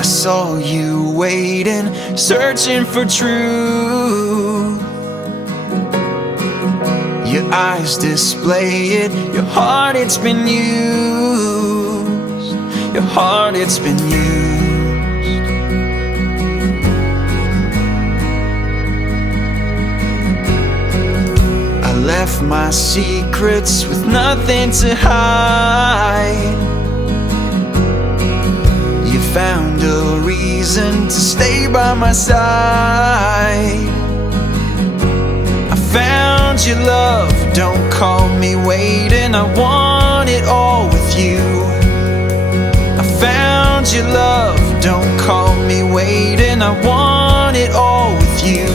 I saw you waiting, searching for truth. Your eyes display it, your heart it's been used. Your heart it's been used. I left my secrets with nothing to hide. You found a reason to stay by my side. I found your love, don't call me waiting. I want it all with you. I found your love, don't call me waiting. I want it all with you.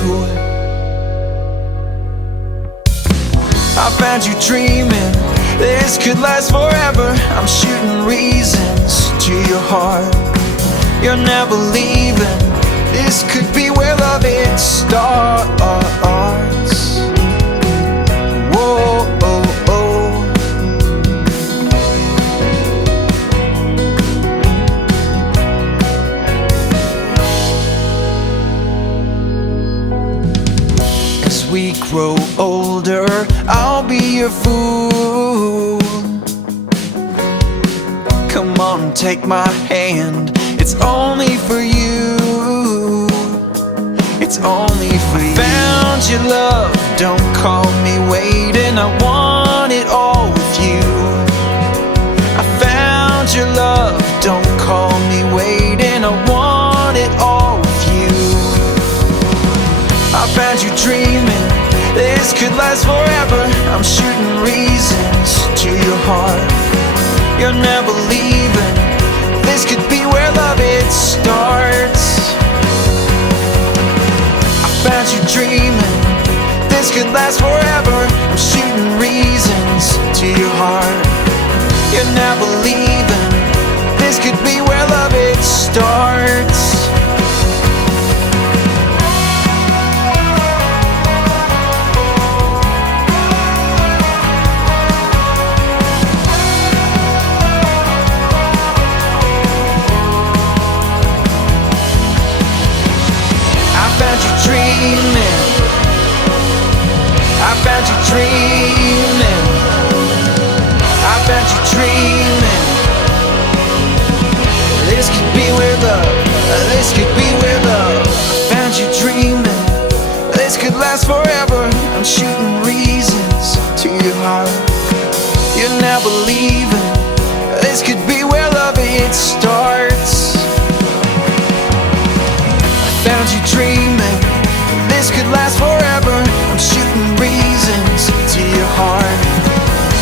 I found you dreaming, this could last forever. I'm shooting reasons to your heart. You're never leaving, this could be where love it starts. Whoa, oh, oh. As we grow older, I'll be your fool. Come on, take my hand, it's only for you. It's only for you. I found your love, don't call me waiting. I want it all with you. I found your love, don't call me waiting. I want it all with you. I found you dreaming, this could last forever. I'm shooting reasons to your heart. You're never leaving, this could be where love it starts. I found you dreaming, this could last forever. I'm shooting reasons to your heart. You're never leaving, this could be where love it starts. I found you dreaming, I found you dreaming, I found you dreaming. This could be where love, this could be where love. I found you dreaming, this could last forever. I'm shooting reasons to your heart. You're never leaving, this could be where love it starts. I found you dreaming, this could last forever. I'm shooting reasons to your heart.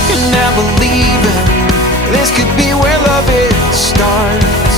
You're never leaving, this could be where love it starts.